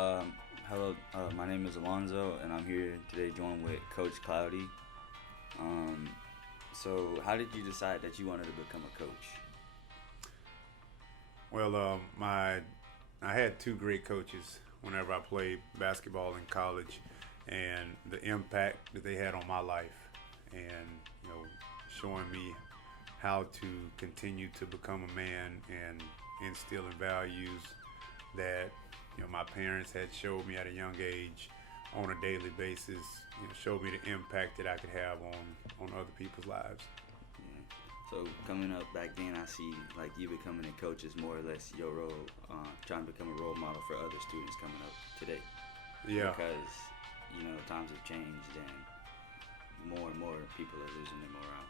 Hello, my name is Alonzo, and I'm here today joined with Coach Cloudy. Um, how did you decide that you wanted to become a coach? Well, my I had two great coaches whenever I played basketball in college, and the impact that they had on my life, and you know, showing me how to continue to become a man and instilling values that my parents had showed me at a young age on a daily basis. Showed me the impact that I could have on other people's lives. Yeah. So coming up back then, I see like you becoming a coach is more or less your role, trying to become a role model for other students coming up today, Yeah, because times have changed and more and more people are losing their morale.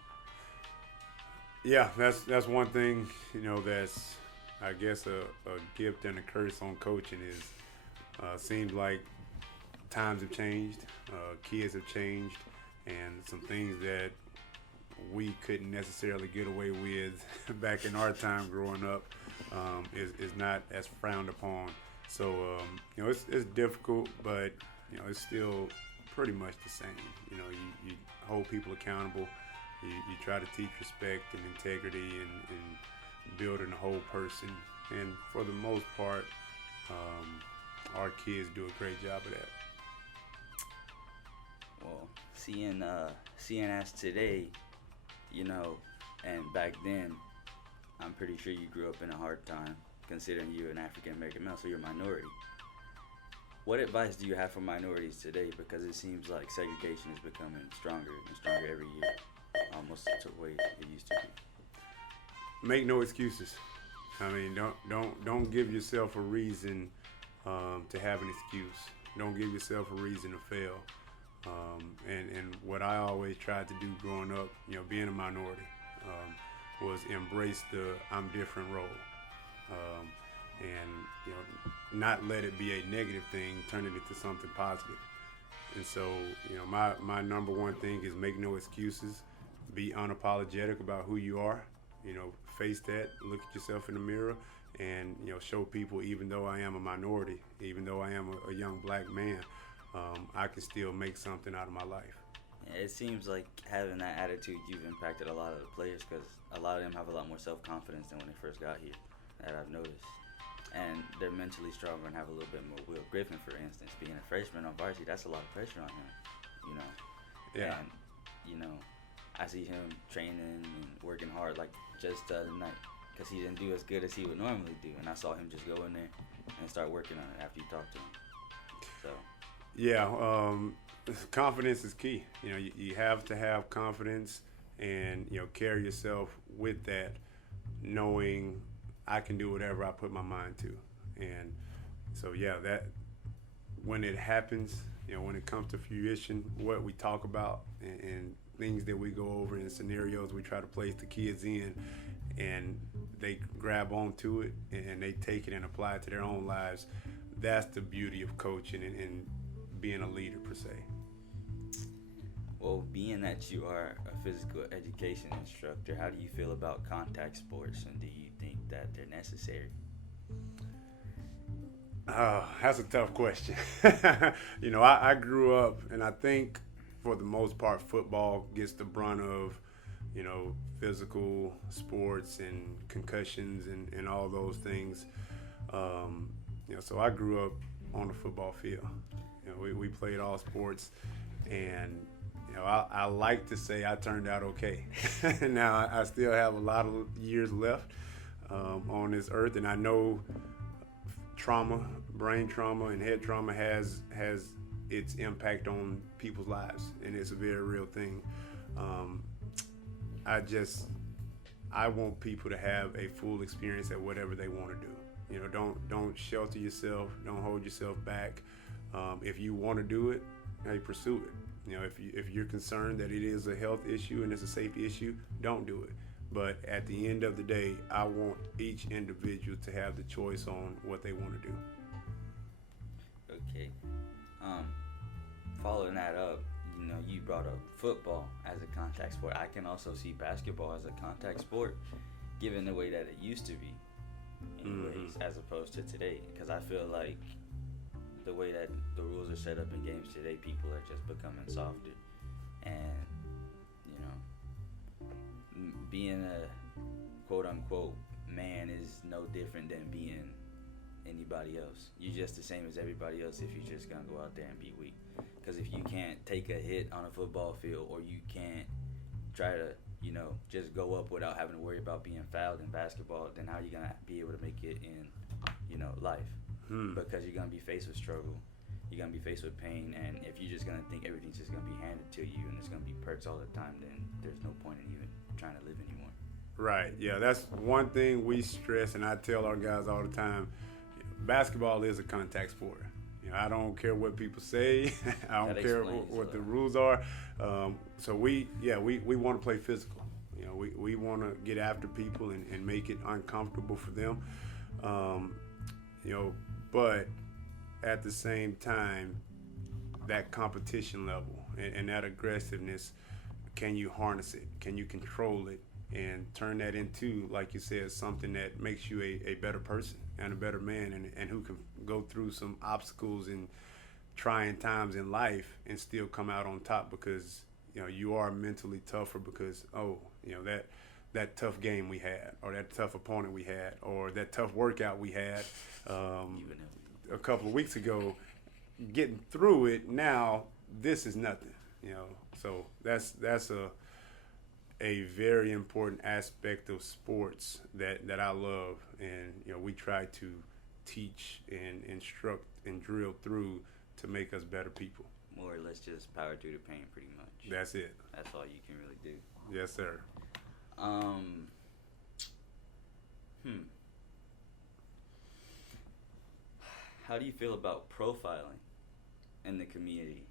yeah, that's one thing. That's I guess a gift and a curse on coaching is seems like times have changed, kids have changed, and some things that we couldn't necessarily get away with back in our time growing up is not as frowned upon. So it's difficult, but it's still pretty much the same. You hold people accountable. You try to teach respect and integrity and building the whole person. And for the most part, our kids do a great job of that. Well, seeing as today, you know, and back then, I'm pretty sure you grew up in a hard time, considering you're an African American male, so you're a minority. What advice do you have for minorities today? Because it seems like segregation is becoming stronger and stronger every year, almost the way it used to be. Make no excuses. I mean, don't give yourself a reason to have an excuse. Don't give yourself a reason to fail. And what I always tried to do growing up, being a minority, was embrace the I'm different role, um, and not let it be a negative thing, turn it into something positive. And so, my number one thing is make no excuses, be unapologetic about who you are. Face that, look at yourself in the mirror, and show people. Even though I am a minority, even though I am a young black man, I can still make something out of my life. Yeah, it seems like having that attitude, you've impacted a lot of the players because a lot of them have a lot more self confidence than when they first got here, that I've noticed. And they're mentally stronger and have a little bit more will. Griffin, for instance, being a freshman on varsity, that's a lot of pressure on him, you know. Yeah, And, you know, I see him training and working hard like just the other night because he didn't do as good as he would normally do. And I saw him just go in there and start working on it after you talked to him. So, yeah. Confidence is key. You have to have confidence, and carry yourself with that, knowing I can do whatever I put my mind to. And so, yeah, that when it happens, when it comes to fruition, what we talk about and things that we go over in scenarios we try to place the kids in, and they grab onto it and they take it and apply it to their own lives. That's the beauty of coaching and being a leader per se. well, being that you are a physical education instructor, how do you feel about contact sports and do you think that they're necessary? That's a tough question. I grew up, and I think for the most part, football gets the brunt of, physical sports and concussions and all those things. So I grew up on the football field. We played all sports, and I like to say I turned out okay. Now I still have a lot of years left on this earth, and I know trauma, brain trauma, and head trauma has its impact on people's lives, and it's a very real thing. Um, I want people to have a full experience at whatever they want to do. Don't shelter yourself, don't hold yourself back. If you want to do it, hey, pursue it. If you're concerned that it is a health issue and it's a safety issue, don't do it. But at the end of the day, I want each individual to have the choice on what they want to do. Okay. Um, Following that up, you brought up football as a contact sport. I can also see basketball as a contact sport, given the way that it used to be, anyways, Mm-hmm. as opposed to today. Because I feel like the way that the rules are set up in games today, people are just becoming softer, and you know, being a quote unquote man is no different than being anybody else. You're just the same as everybody else if you're just gonna go out there and be weak. Because if you can't take a hit on a football field, or you can't try to, just go up without having to worry about being fouled in basketball, then how are you gonna be able to make it in, life? Because you're gonna be faced with struggle, you're gonna be faced with pain, and if you're just gonna think everything's just gonna be handed to you and it's gonna be perks all the time, then there's no point in even trying to live anymore. Right. Yeah, that's one thing we stress, and I tell our guys all the time. Basketball is a contact sport. I don't care what people say. I don't care what the rules are. So we want to play physical. We want to get after people and make it uncomfortable for them. But at the same time, that competition level and that aggressiveness, can you harness it? Can you control it and turn that into, like you said, something that makes you a better person and a better man, and who can go through some obstacles and trying times in life and still come out on top, because you are mentally tougher, because that tough game we had, or that tough opponent we had, or that tough workout we had a couple of weeks ago, getting through it, now this is nothing. So that's a very important aspect of sports that I love, and we try to teach and instruct and drill through to make us better people. More or less just power through the pain, pretty much. That's it. That's all you can really do. Yes, sir. How do you feel about profiling in the community?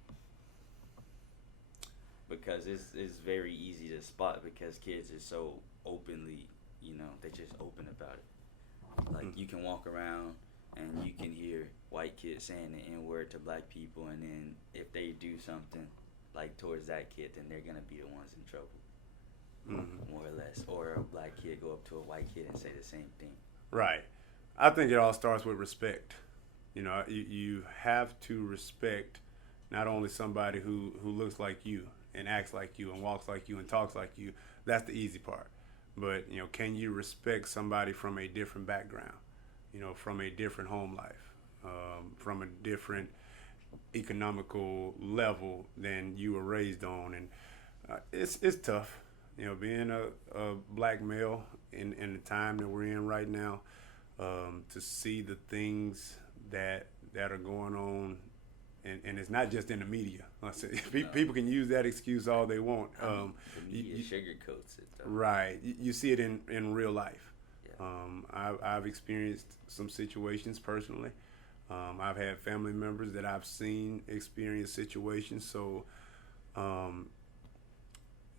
Because it's very easy to spot, because kids are so openly, they're just open about it. Like, you can walk around and you can hear white kids saying the N-word to black people, and then if they do something like towards that kid, then they're gonna be the ones in trouble, more or less. Or a black kid go up to a white kid and say the same thing. Right. I think it all starts with respect. You have to respect not only somebody who looks like you and acts like you and walks like you and talks like you. That's the easy part. But, can you respect somebody from a different background, from a different home life, from a different economical level than you were raised on? And it's tough, being a black male in the time that we're in right now, to see the things that are going on. And it's not just in the media. Like I said, people can use that excuse all they want. The media sugarcoats it, though. Right. You see it in real life. Yeah. I've experienced some situations personally. I've had family members that I've seen experience situations. So,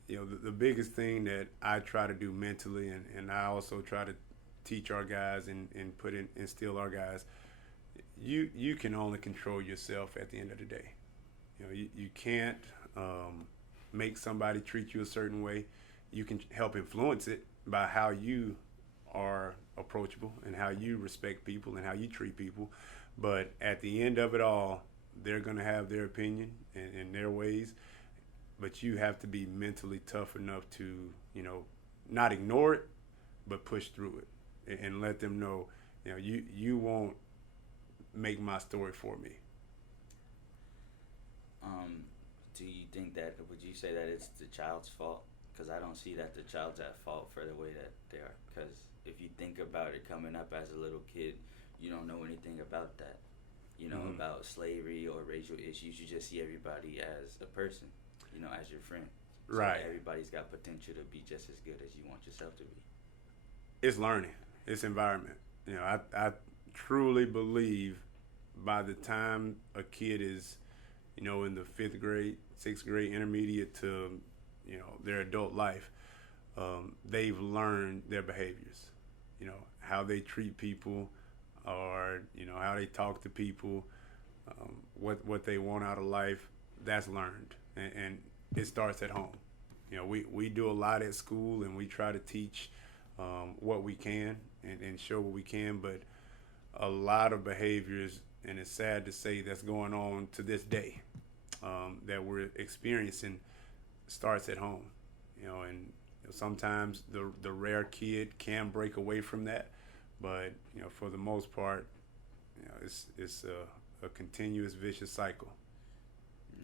the biggest thing that I try to do mentally, and I also try to teach our guys and instill our guys, you can only control yourself at the end of the day. You can't make somebody treat you a certain way. You can help influence it by how you are approachable and how you respect people and how you treat people. But at the end of it all, they're going to have their opinion and their ways. But you have to be mentally tough enough to, not ignore it, but push through it and let them know, you won't make my story for me. Do you think that, would you say that it's the child's fault? Because I don't see that the child's at fault for the way that they are. Because if you think about it, coming up as a little kid, you don't know anything about that. About slavery or racial issues. You just see everybody as a person, as your friend. So right. Everybody's got potential to be just as good as you want yourself to be. It's learning. It's environment. I truly believe by the time a kid is, in the 5th grade, 6th grade, intermediate to, their adult life, they've learned their behaviors, how they treat people, or, how they talk to people, what they want out of life. That's learned, and it starts at home. We do a lot at school, and we try to teach what we can and show what we can, but a lot of behaviors and it's sad to say that's going on to this day, that we're experiencing, starts at home. And sometimes the rare kid can break away from that, but for the most part, it's a continuous vicious cycle.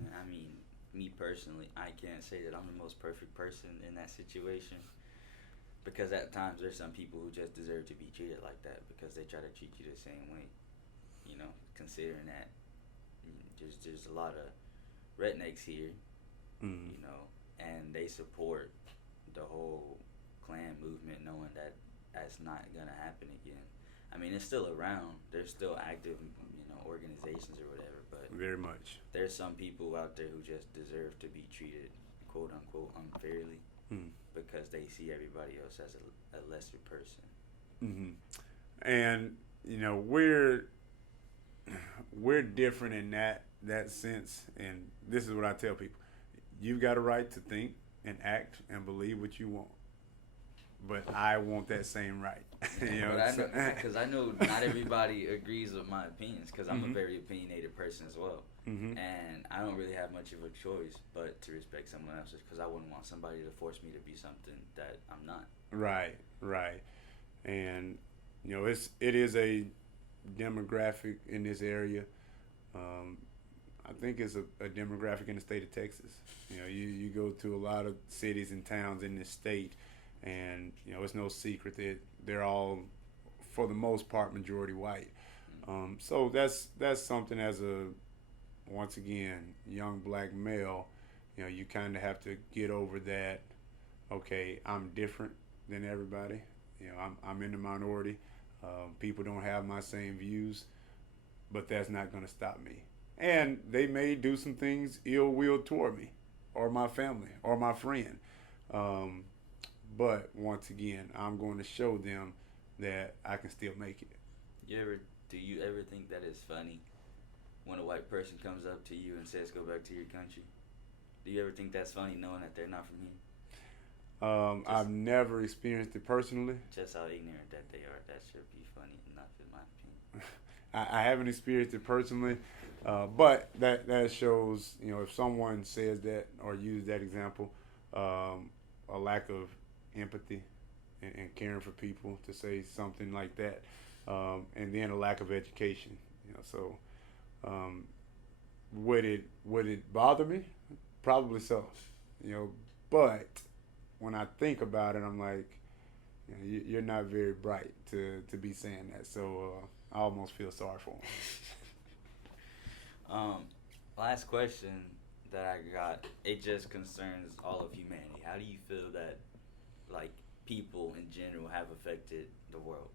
I mean, me personally, I can't say that I'm the most perfect person in that situation, because at times there's some people who just deserve to be treated like that because they try to treat you the same way. Considering that there's a lot of rednecks here, Mm. and they support the whole Klan movement, knowing that that's not gonna happen again. I mean, it's still around. There's still active, organizations or whatever, but Very much. there's some people out there who just deserve to be treated, quote unquote, unfairly Mm. because they see everybody else as a lesser person. Hmm. And we're different in that sense, and this is what I tell people: you've got a right to think and act and believe what you want, but I want that same right. But I know not everybody agrees with my opinions, because I'm a very opinionated person as well, Hmm. and I don't really have much of a choice but to respect someone else's, because I wouldn't want somebody to force me to be something that I'm not. Right, and it is a demographic in this area. I think it's a demographic in the state of Texas. You go to a lot of cities and towns in this state, and it's no secret that they're all, for the most part, majority white. So that's something, as a, once again, young black male, you kind of have to get over that. Okay, I'm different than everybody. I'm in the minority. People don't have my same views, but that's not going to stop me. And they may do some things ill will toward me, or my family, or my friend. But once again, I'm going to show them that I can still make it. Do you ever think that it's funny when a white person comes up to you and says, "Go back to your country"? Do you ever think that's funny, knowing that they're not from here? I've never experienced it personally. Just how ignorant that they are. That should be funny enough, in my opinion. I haven't experienced it personally, but that shows, if someone says that or uses that example, a lack of empathy and caring for people to say something like that, and then a lack of education. So would it bother me? Probably so. But when I think about it, I'm like, you're not very bright to be saying that. So I almost feel sorry for him. Last question that I got, it just concerns all of humanity. How do you feel that, like, people in general have affected the world?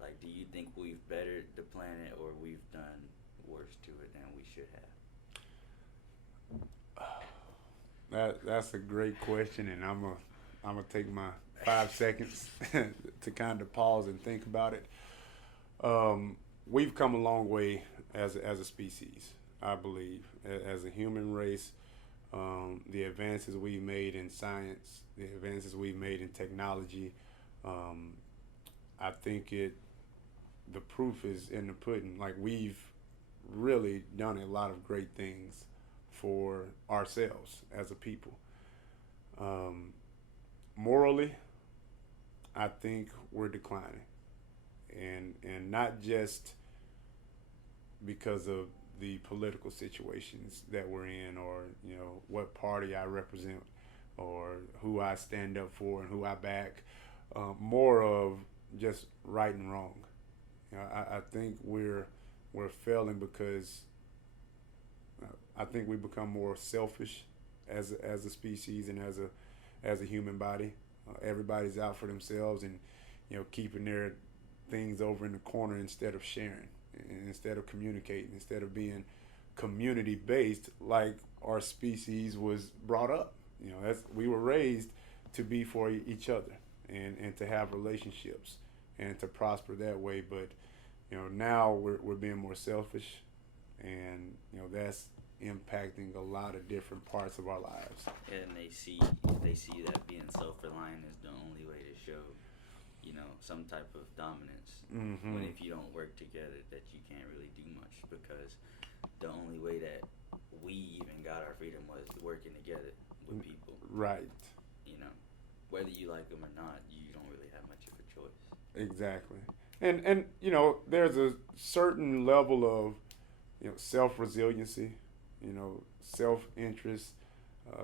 Like, do you think we've bettered the planet, or we've done worse to it than we should have? That's a great question, and I'm gonna take my 5 seconds to kind of pause and think about it. We've come a long way as a species, I believe, as a human race. The advances we've made in science, the advances we've made in technology, I think the proof is in the pudding. Like, we've really done a lot of great things for ourselves as a people. Morally, I think we're declining, and not just because of the political situations that we're in, or what party I represent, or who I stand up for and who I back. More of just right and wrong. I think we're failing because I think we become more selfish as a species and as a human body. Everybody's out for themselves, and keeping their things over in the corner instead of sharing, instead of communicating, instead of being community based like our species was brought up. We were raised to be for each other and to have relationships and to prosper that way. But now we're being more selfish, and that's impacting a lot of different parts of our lives. And they see that being self-reliant is the only way to show, some type of dominance. Mm-hmm. When if you don't work together, that you can't really do much. because the only way that we even got our freedom was working together with people. Right. You know, whether you like them or not, you don't really have much of a choice. Exactly. And you know, there's a certain level of, you know, self-resiliency, you know, self-interest,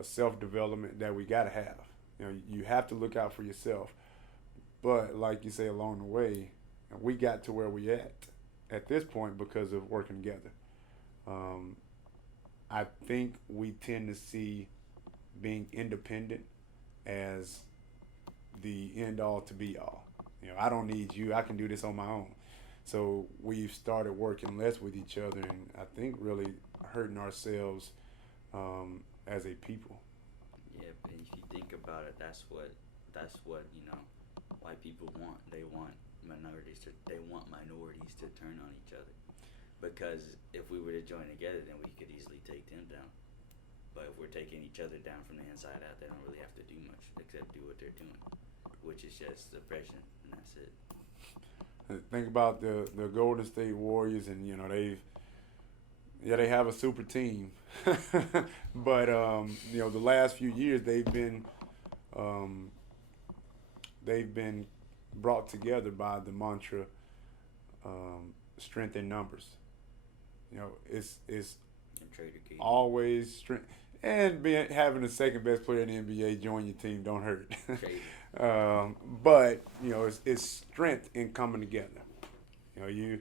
self-development that we got to have. You know, you have to look out for yourself. But like you say, along the way, we got to where we at this point because of working together. I think we tend to see being independent as the end all to be all. You know, I don't need you. I can do this on my own. So we've started working less with each other, and I think really hurting ourselves as a people. Yeah, but if you think about it, that's what you know, white people want. They want minorities to turn on each other. Because if we were to join together, then we could easily take them down. But if we're taking each other down from the inside out, they don't really have to do much except do what they're doing, which is just oppression, and that's it. Think about the Golden State Warriors, and you know they have a super team, but you know the last few years they've been brought together by the mantra strength in numbers. You know, it's And Trader King. always strength, and having the second best player in the NBA join your team don't hurt. But you know, it's strength in coming together. You know, you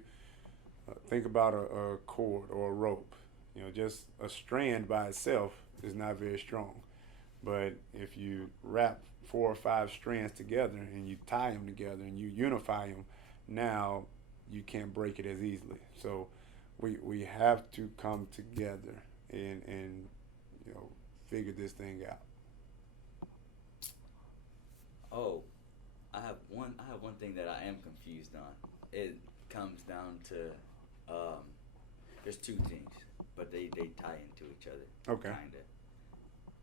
think about a cord or a rope. You know, just a strand by itself is not very strong. But if you wrap 4 or 5 strands together and you tie them together and you unify them, now you can't break it as easily. So we have to come together and you know, figure this thing out. Oh, I have one thing that I am confused on. It comes down to there's 2 things, but they tie into each other. Okay. Kinda.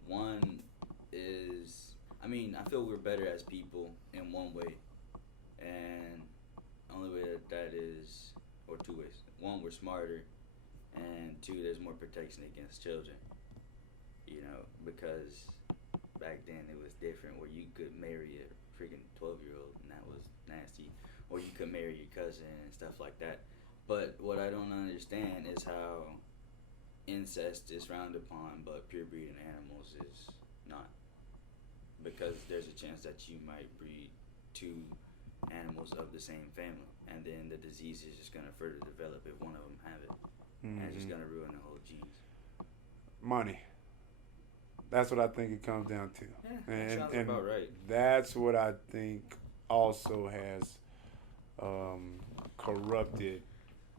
One is, I mean, I feel we're better as people in one way, and only way that is, or 2 ways. 1, we're smarter, and 2, there's more protection against children. You know, because back then it was different, where you could marry a freaking 12-year-old, and that was nasty, or you could marry your cousin and stuff like that. But what I don't understand is how incest is frowned upon, but pure breeding animals is not. Because there's a chance that you might breed 2 animals of the same family, and then the disease is just going to further develop if one of them have it. Mm-hmm. And it's just going to ruin the whole genes. Money. That's what I think it comes down to. Yeah, that sounds about right. That's what I think also has corrupted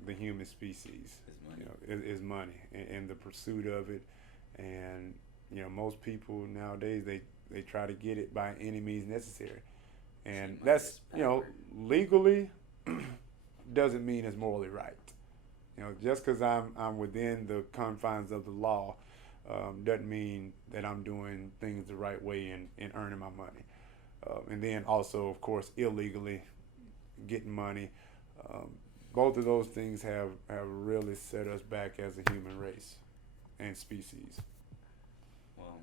the human species. It's money. You know, is money and the pursuit of it. And you know, most people nowadays they try to get it by any means necessary. And that's, you know, legally doesn't mean it's morally right. You know, just because I'm within the confines of the law doesn't mean that I'm doing things the right way and earning my money. And then also, of course, illegally getting money. Both of those things have really set us back as a human race and species. Well,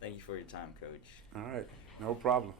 thank you for your time, Coach. All right, no problem.